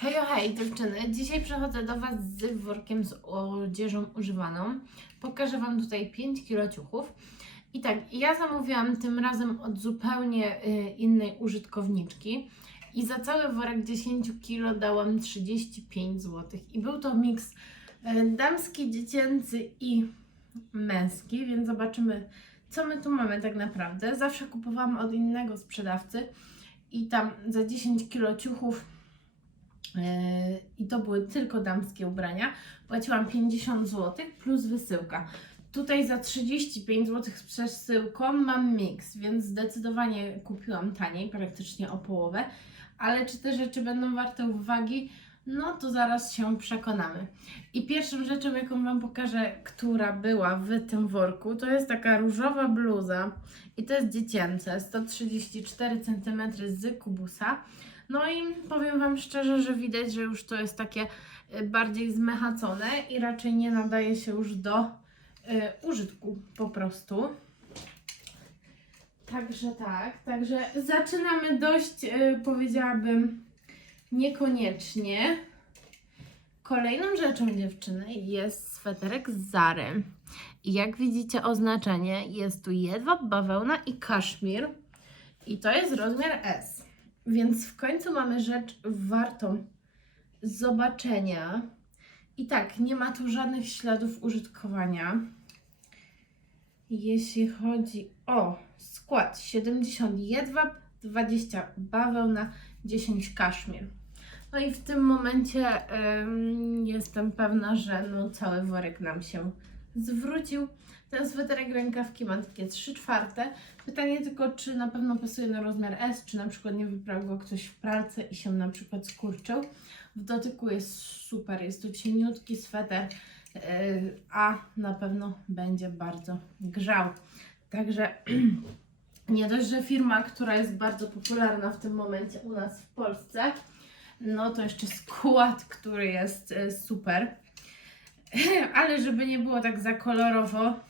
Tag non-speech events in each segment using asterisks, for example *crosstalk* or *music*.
Hej, hej dziewczyny, dzisiaj przychodzę do Was z workiem z odzieżą używaną. Pokażę Wam tutaj 5 kilo ciuchów. I tak, ja zamówiłam tym razem od zupełnie y, innej użytkowniczki i za cały worek 10 kilo dałam 35 zł. I był to miks y, damski, dziecięcy i męski, więc zobaczymy co my tu mamy tak naprawdę. Zawsze kupowałam od innego sprzedawcy i tam za 10 kilo ciuchów i to były tylko damskie ubrania. Płaciłam 50 zł plus wysyłka. Tutaj za 35 zł z przesyłką mam miks, więc zdecydowanie kupiłam taniej, praktycznie o połowę. Ale czy te rzeczy będą warte uwagi? No to zaraz się przekonamy. I pierwszą rzeczą, jaką Wam pokażę, która była w tym worku, to jest taka różowa bluza i to jest dziecięce, 134 cm z kubusa. No i powiem Wam szczerze, że widać, że już to jest takie y, bardziej zmechacone i raczej nie nadaje się już do y, użytku po prostu. Także tak, także zaczynamy dość, y, powiedziałabym, niekoniecznie. Kolejną rzeczą dziewczyny jest sweterek z Zary. Jak widzicie oznaczenie, jest tu jedwab, bawełna i kaszmir. I to jest rozmiar S. Więc w końcu mamy rzecz wartą zobaczenia. I tak, nie ma tu żadnych śladów użytkowania. Jeśli chodzi o skład 70 jedwab, 20 bawełna, 10 kaszmir. No i w tym momencie em, jestem pewna, że no, cały worek nam się zwrócił. Ten sweterek rękawki ma takie 3 czwarte. Pytanie tylko, czy na pewno pasuje na rozmiar S, czy na przykład nie wybrał go ktoś w pralce i się na przykład skurczył. W dotyku jest super, jest to cieniutki sweter, yy, a na pewno będzie bardzo grzał. Także *clears throat* nie dość, że firma, która jest bardzo popularna w tym momencie u nas w Polsce, no to jeszcze skład, który jest yy, super. *laughs* Ale żeby nie było tak za kolorowo,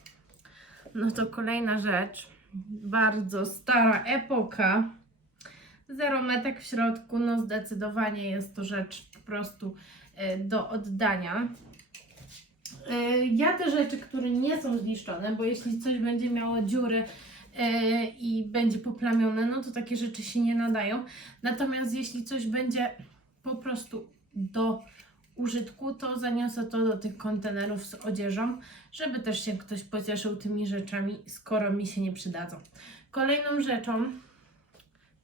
no to kolejna rzecz. Bardzo stara epoka. Zero metek w środku, no zdecydowanie jest to rzecz po prostu e, do oddania. E, Ja te rzeczy, które nie są zniszczone, bo jeśli coś będzie miało dziury e, i będzie poplamione, no to takie rzeczy się nie nadają. Natomiast jeśli coś będzie po prostu do użytku, to zaniosę to do tych kontenerów z odzieżą, żeby też się ktoś pocieszył tymi rzeczami, skoro mi się nie przydadzą. Kolejną rzeczą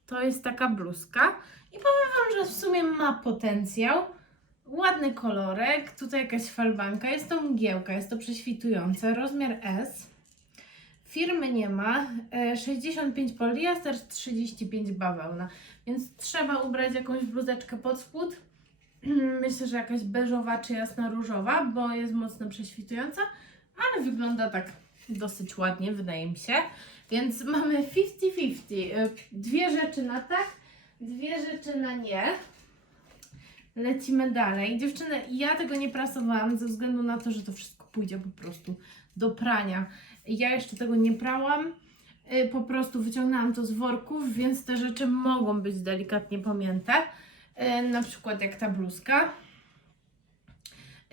to jest taka bluzka i powiem Wam, że w sumie ma potencjał. Ładny kolorek, tutaj jakaś falbanka, jest to mgiełka, jest to prześwitujące, rozmiar S. Firmy nie ma, e, 65 poliester, 35 bawełna, więc trzeba ubrać jakąś bluzeczkę pod spód. *clears throat* Myślę, że jakaś beżowa czy jasna różowa, bo jest mocno prześwitująca, ale wygląda tak dosyć ładnie, wydaje mi się. Więc mamy 50-50. E, Dwie rzeczy na tak, dwie rzeczy na nie. Lecimy dalej. Dziewczyny, ja tego nie prasowałam ze względu na to, że to wszystko pójdzie po prostu do prania. Ja jeszcze tego nie prałam. Y, Po prostu wyciągnęłam to z worków, więc te rzeczy mogą być delikatnie pomięte. Na przykład jak ta bluzka,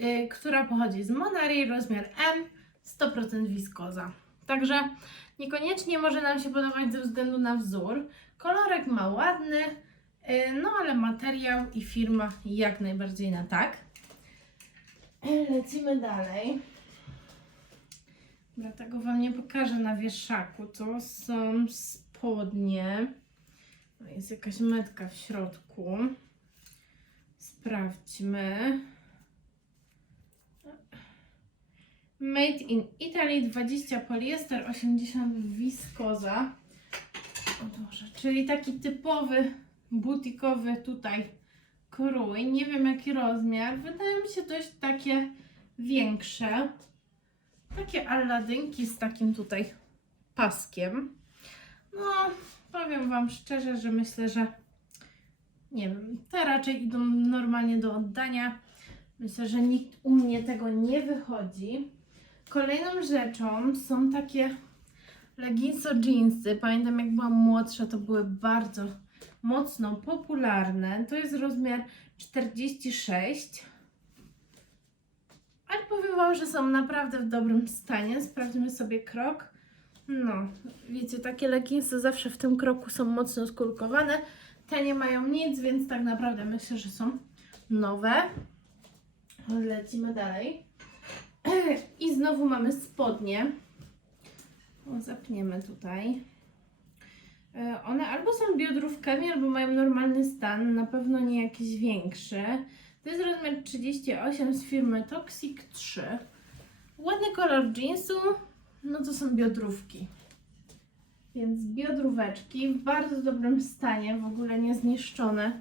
y, która pochodzi z Monari, rozmiar M, 100% wiskoza. Także niekoniecznie może nam się podobać ze względu na wzór. Kolorek ma ładny, y, no ale materiał i firma jak najbardziej na tak. Y, Lecimy dalej. Dlatego Wam nie pokażę na wieszaku. To są spodnie. Jest jakaś metka w środku. Sprawdźmy. Made in Italy 20 poliester, 80 wiskoza. O Boże, czyli taki typowy butikowy tutaj krój. Nie wiem jaki rozmiar. Wydaje mi się dość takie większe. Takie alladynki z takim tutaj paskiem. No, powiem Wam szczerze, że myślę, że nie wiem, te raczej idą normalnie do oddania. Myślę, że nikt u mnie tego nie wychodzi. Kolejną rzeczą są takie leginso jeansy. Pamiętam jak byłam młodsza, to były bardzo mocno popularne. To jest rozmiar 46. Ale powiem Wam, że są naprawdę w dobrym stanie. Sprawdźmy sobie krok. No, wiecie, takie leginsy zawsze w tym kroku są mocno skurkowane. Te nie mają nic, więc tak naprawdę myślę, że są nowe. Lecimy dalej. *clears throat* I znowu mamy spodnie. O, zapniemy tutaj. E, One albo są biodrówkami, albo mają normalny stan, na pewno nie jakiś większy. To jest rozmiar 38 z firmy Toxic 3. Ładny kolor jeansu, no to są biodrówki. Więc biodróweczki w bardzo dobrym stanie, w ogóle nie zniszczone.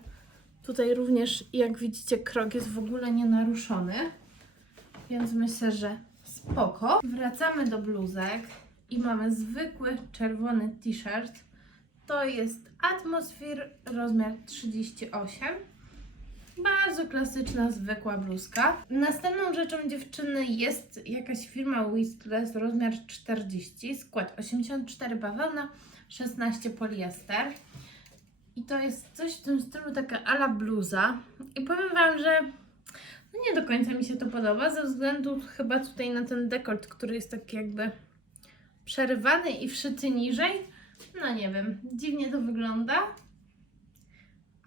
Tutaj również, jak widzicie, krok jest w ogóle nie naruszony. Więc myślę, że spoko. Wracamy do bluzek i mamy zwykły czerwony t-shirt. To jest Atmosphere rozmiar 38. Bardzo klasyczna, zwykła bluzka. Następną rzeczą dziewczyny jest jakaś firma Whistless rozmiar 40, skład 84 bawełna, 16 poliester. I to jest coś w tym stylu, taka ala bluza. I powiem Wam, że no nie do końca mi się to podoba, ze względu chyba tutaj na ten dekolt, który jest taki jakby przerywany i wszyty niżej. No nie wiem, dziwnie to wygląda,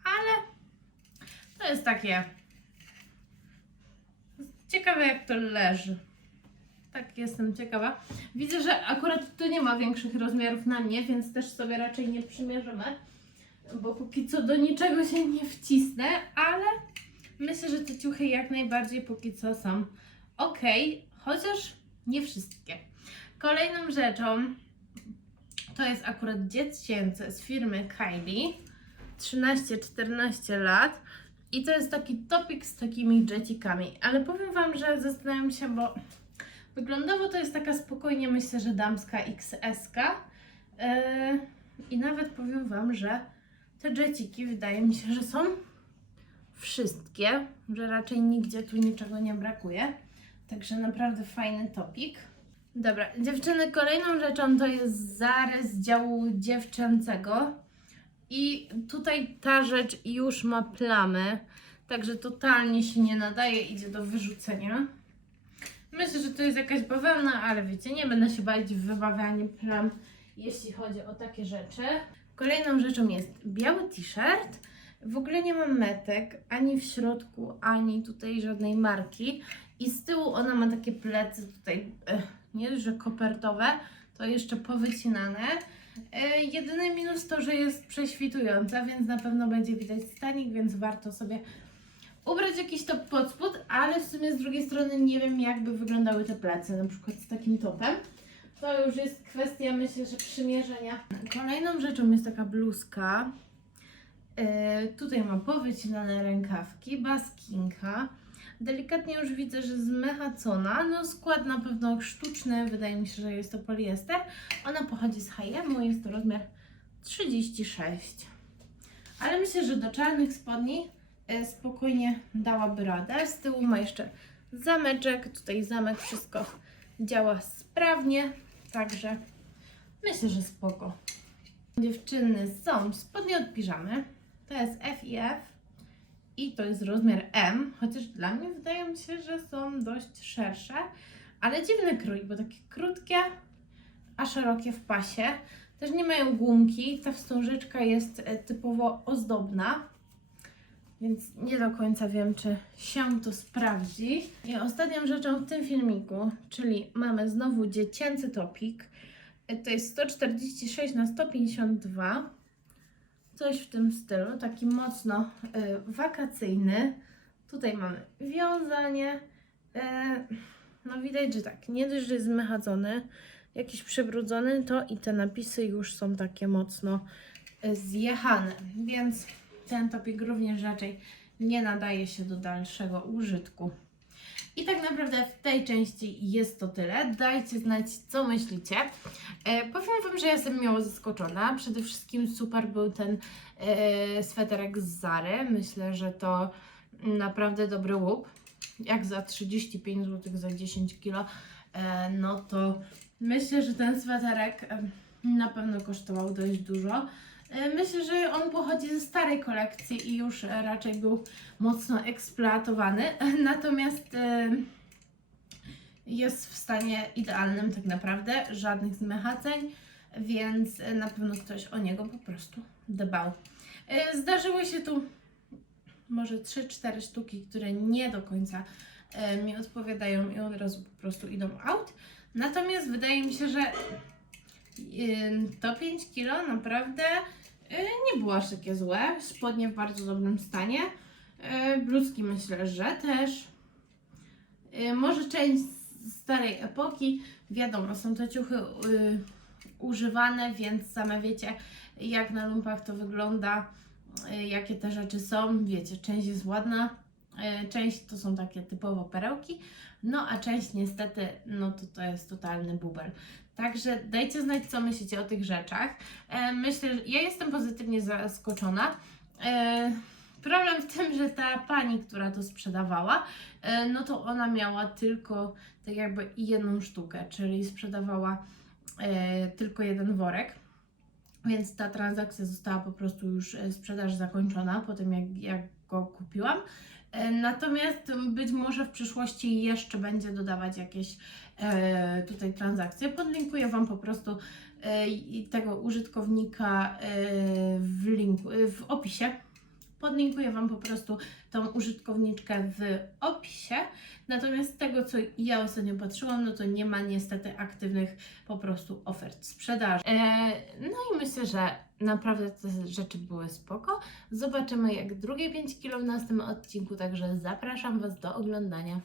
ale to jest takie ciekawe jak to leży. Tak jestem ciekawa. Widzę, że akurat tu nie ma większych rozmiarów na mnie, więc też sobie raczej nie przymierzymy, bo póki co do niczego się nie wcisnę, ale myślę, że te ciuchy jak najbardziej póki co są ok, chociaż nie wszystkie. Kolejną rzeczą to jest akurat dziecięce z firmy Kylie, 13-14 lat. I to jest taki topik z takimi jetikami. Ale powiem Wam, że zastanawiam się, bo wyglądowo to jest taka spokojnie, myślę, że damska XS. Yy, I nawet powiem Wam, że te jetiki wydaje mi się, że są wszystkie, że raczej nigdzie tu niczego nie brakuje. Także naprawdę fajny topik. Dobra, dziewczyny, kolejną rzeczą to jest zarys działu dziewczęcego. I tutaj ta rzecz już ma plamy, także totalnie się nie nadaje, idzie do wyrzucenia. Myślę, że to jest jakaś bawełna, ale wiecie, nie będę się bawić w wybawianie plam, jeśli chodzi o takie rzeczy. Kolejną rzeczą jest biały t-shirt. W ogóle nie mam metek, ani w środku, ani tutaj żadnej marki. I z tyłu ona ma takie plecy tutaj, eh, nie że kopertowe, to jeszcze powycinane. E, Jedyny minus to, że jest prześwitująca, więc na pewno będzie widać stanik, więc warto sobie ubrać jakiś top pod spód, ale w sumie z drugiej strony nie wiem jakby wyglądały te plecy, na przykład z takim topem. To już jest kwestia, myślę, że przymierzenia. Kolejną rzeczą jest taka bluzka. E, tutaj ma powycinane rękawki, baskinka. Delikatnie już widzę, że zmechacona. No skład na pewno sztuczny, wydaje mi się, że jest to poliester. Ona pochodzi z H&M, jest to rozmiar 36. Ale myślę, że do czarnych spodni e, spokojnie dałaby radę. Z tyłu ma jeszcze zameczek, tutaj zamek, wszystko działa sprawnie, także myślę, że spoko. Dziewczyny są spodnie od piżamy, to jest F i F i to jest rozmiar M, chociaż dla mnie wydaje mi się, że są dość szersze, ale dziwny krój, bo takie krótkie, a szerokie w pasie. Też nie mają gumki, ta wstążeczka jest e, typowo ozdobna, więc nie do końca wiem, czy się to sprawdzi. I ostatnią rzeczą w tym filmiku, czyli mamy znowu dziecięcy topik, e, to jest 146 na 152 coś w tym stylu, taki mocno y, wakacyjny. Tutaj mamy wiązanie. Y, no widać, że tak, nie dość, że jest zmechadzony, jakiś przybrudzony, to i te napisy już są takie mocno y, zjechane, więc ten topik również raczej nie nadaje się do dalszego użytku. I tak naprawdę w tej części jest to tyle. Dajcie znać, co myślicie. E, powiem Wam, że ja jestem miło zaskoczona. Przede wszystkim super był ten e, sweterek z Zary. Myślę, że to naprawdę dobry łup. Jak za 35 zł za 10 kg, e, no to myślę, że ten sweterek na pewno kosztował dość dużo. E, Myślę, że on pochodzi ze starej kolekcji i już e, raczej był mocno eksploatowany, *laughs* natomiast e, jest w stanie idealnym tak naprawdę, żadnych zmechaceń, więc na pewno ktoś o niego po prostu dbał. Zdarzyły się tu może 3-4 sztuki, które nie do końca mi odpowiadają i od razu po prostu idą out. Natomiast wydaje mi się, że to 5 kilo naprawdę y, nie było aż takie złe. Spodnie w bardzo dobrym stanie. Y, Bluzki myślę, że też. Y, Może część starej epoki. Wiadomo, są to ciuchy używane, więc same wiecie, jak na lumpach to wygląda, jakie te rzeczy są. Wiecie, część jest ładna, część to są takie typowo perełki, no a część niestety, no to to jest totalny bubel. Także dajcie znać, co myślicie o tych rzeczach. E, myślę, że ja jestem pozytywnie zaskoczona. E, problem w tym, że ta pani, która to sprzedawała, e, no to ona miała tylko tak jakby jedną sztukę, czyli sprzedawała tylko jeden worek. Więc ta transakcja została po prostu już sprzedaż zakończona po tym, jak, jak go kupiłam. Natomiast być może w przyszłości jeszcze będzie dodawać jakieś tutaj transakcje. Podlinkuję Wam po prostu e, tego użytkownika e, w, linku, e, w opisie. Podlinkuję Wam po prostu tą użytkowniczkę w opisie. Natomiast tego, co ja ostatnio patrzyłam, no to nie ma niestety aktywnych po prostu ofert sprzedaży. E, no i myślę, że naprawdę te rzeczy były spoko. Zobaczymy jak drugie 5 kg w następnym odcinku, także zapraszam Was do oglądania.